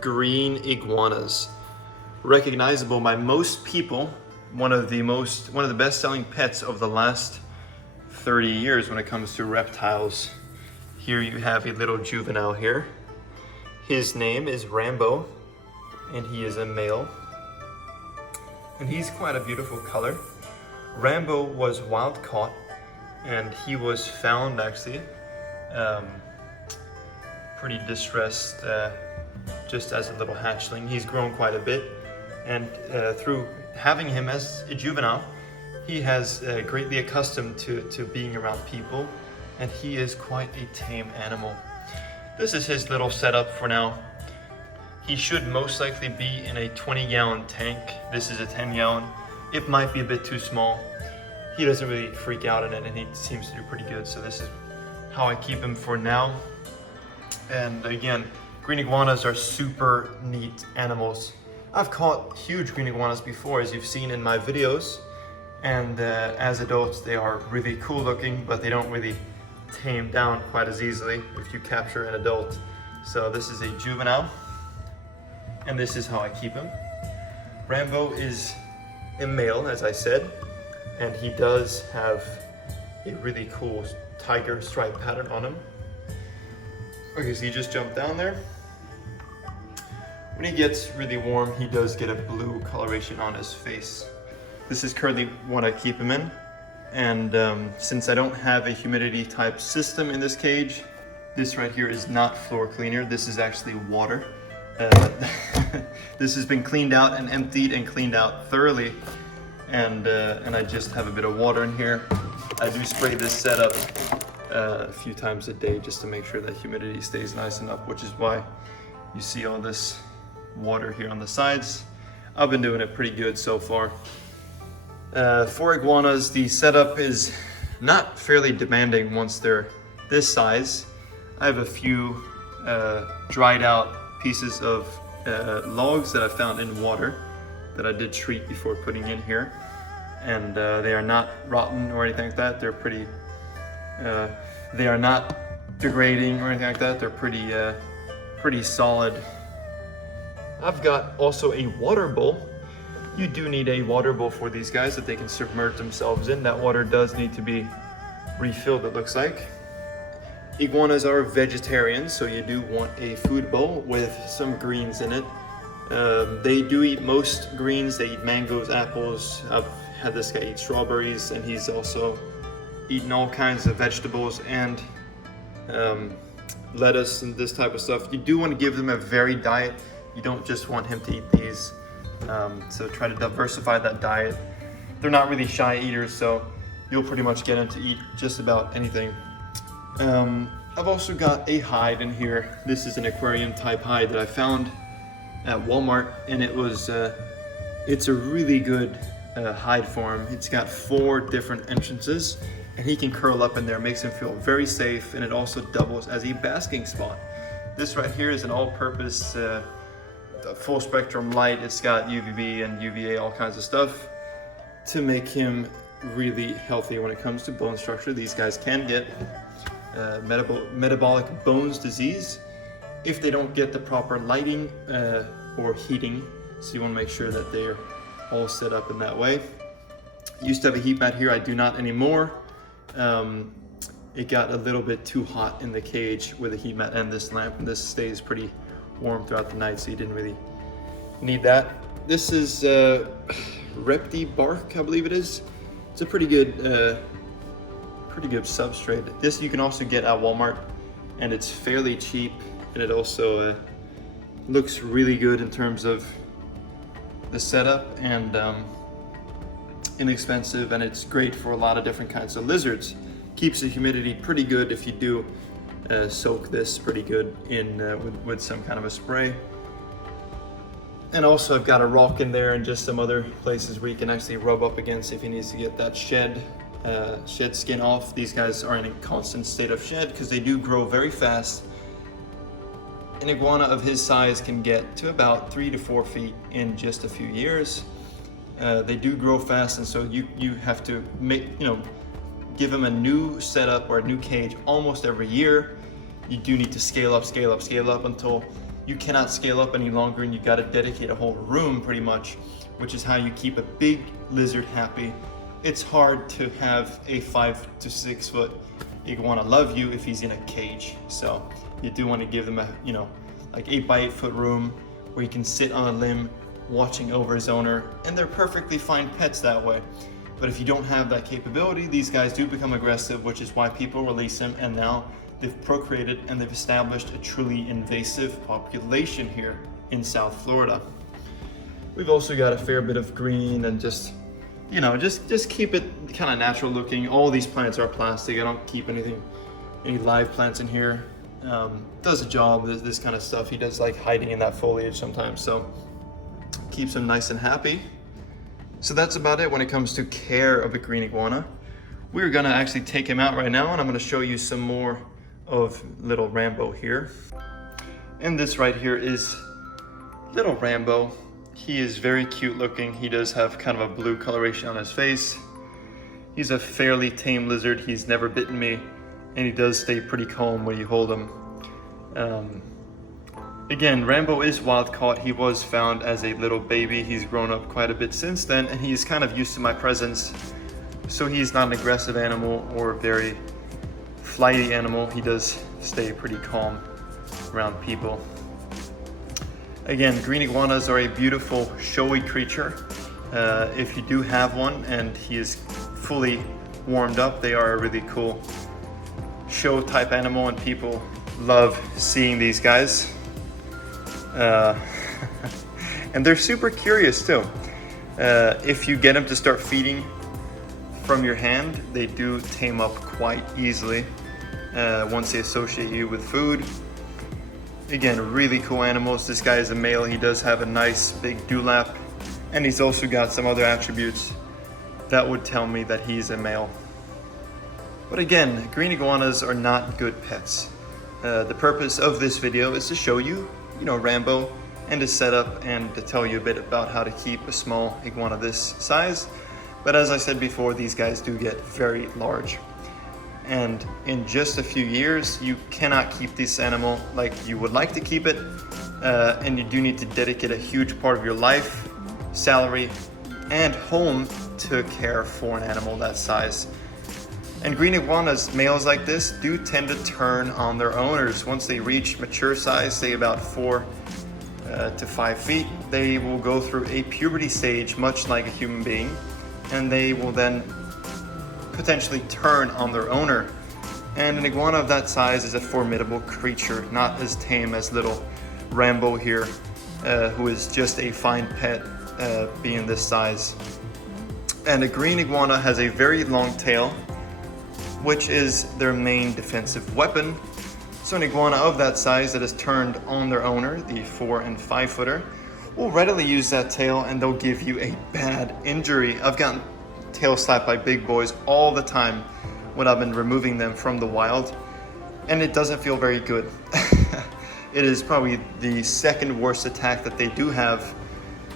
Green iguanas. Recognizable by most people, one of the best-selling pets of the last 30 years when it comes to reptiles. Here you have a little juvenile here. His name is Rambo, and he is a male. And he's quite a beautiful color. Rambo was wild caught, and he was found actually pretty distressed just as a little hatchling. He's grown quite a bit, and through having him as a juvenile, he has greatly accustomed to being around people, and he is quite a tame animal. This is his little setup for now. He should most likely be in a 20-gallon tank. This is a 10-gallon. It might be a bit too small. He doesn't really freak out in it, and he seems to do pretty good. So this is how I keep him for now. And again, green iguanas are super neat animals. I've caught huge green iguanas before, as you've seen in my videos. And as adults, they are really cool looking, but they don't really tame down quite as easily if you capture an adult. So this is a juvenile, and this is how I keep him. Rambo is a male, as I said, and he does have a really cool tiger stripe pattern on him. Okay, so he just jumped down there. When he gets really warm, he does get a blue coloration on his face. This is currently what I keep him in. And since I don't have a humidity type system in this cage, this right here is not floor cleaner. This is actually water. This has been cleaned out and emptied and cleaned out thoroughly. And I just have a bit of water in here. I do spray this setup a few times a day just to make sure that humidity stays nice enough, which is why you see all this water here on the sides. I've been doing it pretty good so far. For iguanas, the setup is not fairly demanding once they're this size. I have a few dried out pieces of logs that I found in water that I did treat before putting in here. And they are not rotten or anything like that. They're pretty, they are not degrading or anything like that. They're pretty solid. I've got also a water bowl. You do need a water bowl for these guys that they can submerge themselves in. That water does need to be refilled, it looks like. Iguanas are vegetarians, so you do want a food bowl with some greens in it. They do eat most greens. They eat mangoes, apples. I've had this guy eat strawberries, and he's also eaten all kinds of vegetables and lettuce and this type of stuff. You do want to give them a varied diet. You don't just want him to eat these. So try to diversify that diet. They're not really shy eaters, so you'll pretty much get them to eat just about anything. I've also got a hide in here. This is an aquarium type hide that I found at Walmart, and it's a really good hide for him. It's got 4 different entrances, and he can curl up in there. Makes him feel very safe, and it also doubles as a basking spot. This right here is an all-purpose full spectrum light. It's got UVB and UVA, all kinds of stuff to make him really healthy when it comes to bone structure. These guys can get metabolic bones disease if they don't get the proper lighting or heating. So you want to make sure that they're all set up in that way. Used to have a heat mat here. I do not anymore. It got a little bit too hot in the cage with the heat mat and this lamp, and this stays pretty warm throughout the night, so you didn't really need that. This is Repti bark, I believe it is. It's a pretty good substrate. This you can also get at Walmart, and it's fairly cheap, and it also looks really good in terms of the setup, and inexpensive, and it's great for a lot of different kinds of lizards. Keeps the humidity pretty good if you do soak this pretty good in with some kind of a spray. And also I've got a rock in there and just some other places where you can actually rub up against if he needs to get that shed skin off. These guys are in a constant state of shed because they do grow very fast. An iguana of his size can get to about 3 to 4 feet in just a few years. They do grow fast, and so you have to give them a new setup or a new cage almost every year. You do need to scale up until you cannot scale up any longer, and you got to dedicate a whole room pretty much, which is how you keep a big lizard happy. It's hard to have a 5 to 6 foot iguana love you if he's in a cage. So you do want to give them a, like 8 by 8 foot room where he can sit on a limb watching over his owner, and they're perfectly fine pets that way. But if you don't have that capability, these guys do become aggressive, which is why people release them, and now they've procreated and they've established a truly invasive population here in South Florida. We've also got a fair bit of green, and just keep it kind of natural looking. All these plants are plastic. I don't keep any live plants in here. Does a job, this kind of stuff. He does like hiding in that foliage sometimes, so keeps him nice and happy. So that's about it when it comes to care of a green iguana. We're gonna actually take him out right now, and I'm gonna show you some more of little Rambo here. And this right here is little Rambo. He is very cute looking. He does have kind of a blue coloration on his face. He's a fairly tame lizard. He's never bitten me, and he does stay pretty calm when you hold him. Again, Rambo is wild caught. He was found as a little baby. He's grown up quite a bit since then, and he's kind of used to my presence. So he's not an aggressive animal or a very flighty animal. He does stay pretty calm around people. Again, green iguanas are a beautiful, showy creature. If you do have one and he is fully warmed up, they are a really cool show type animal, and people love seeing these guys. And they're super curious too. If you get them to start feeding from your hand, they do tame up quite easily once they associate you with food. Again, really cool animals. This guy is a male. He does have a nice big dewlap, and he's also got some other attributes that would tell me that he's a male. But again, green iguanas are not good pets. The purpose of this video is to show you, Rambo and his setup, and to tell you a bit about how to keep a small iguana this size. But as I said before, these guys do get very large. And in just a few years, you cannot keep this animal like you would like to keep it. And you do need to dedicate a huge part of your life, salary, and home to care for an animal that size. And green iguanas, males like this, do tend to turn on their owners. Once they reach mature size, say about 4 to 5 feet, they will go through a puberty stage, much like a human being, and they will then potentially turn on their owner. And an iguana of that size is a formidable creature, not as tame as little Rambo here, who is just a fine pet being this size. And a green iguana has a very long tail, which is their main defensive weapon. So an iguana of that size that has turned on their owner, the 4 and 5 footer, will readily use that tail, and they'll give you a bad injury. I've gotten tail slapped by big boys all the time when I've been removing them from the wild, and it doesn't feel very good. It is probably the second worst attack that they do have.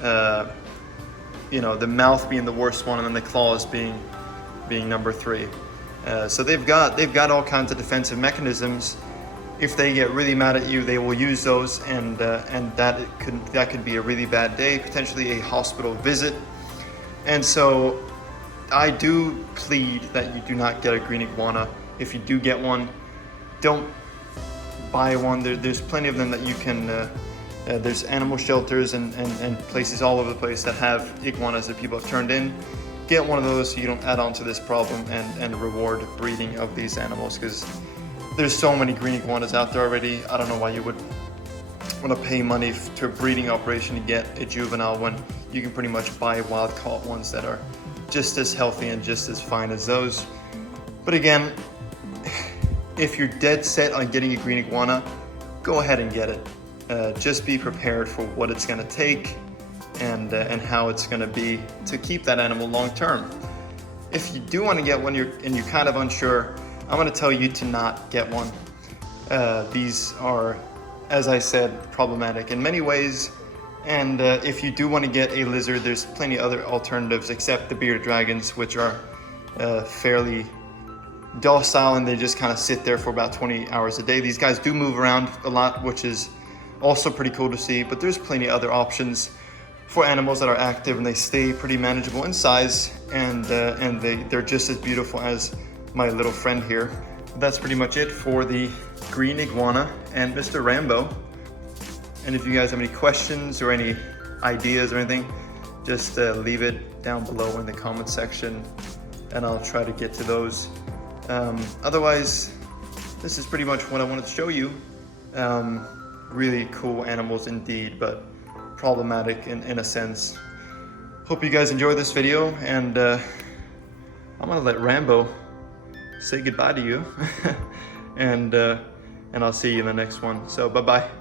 The mouth being the worst one, and then the claws being number 3. So they've got all kinds of defensive mechanisms. If they get really mad at you, they will use those, and that could be a really bad day, potentially a hospital visit. And so I do plead that you do not get a green iguana. If you do get one, don't buy one. There's plenty of them that you can. There's animal shelters and places all over the place that have iguanas that people have turned in. Get one of those so you don't add on to this problem and reward breeding of these animals, because there's so many green iguanas out there already. I don't know why you would want to pay money to a breeding operation to get a juvenile when you can pretty much buy wild caught ones that are just as healthy and just as fine as those. But again, if you're dead set on getting a green iguana, go ahead and get it. Just be prepared for what it's going to take and how it's going to be to keep that animal long term. If you do want to get one and you're kind of unsure, I'm going to tell you to not get one. These are, as I said, problematic. In many ways, And if you do want to get a lizard, there's plenty of other alternatives except the bearded dragons, which are fairly docile and they just kind of sit there for about 20 hours a day. These guys do move around a lot, which is also pretty cool to see, but there's plenty of other options for animals that are active and they stay pretty manageable in size, and they're just as beautiful as my little friend here. That's pretty much it for the Green Iguana and Mr. Rambo. And if you guys have any questions or any ideas or anything, just leave it down below in the comment section and I'll try to get to those. Otherwise, this is pretty much what I wanted to show you. Really cool animals indeed, but problematic in a sense. Hope you guys enjoyed this video, and I'm gonna let Rambo say goodbye to you and I'll see you in the next one. So bye-bye.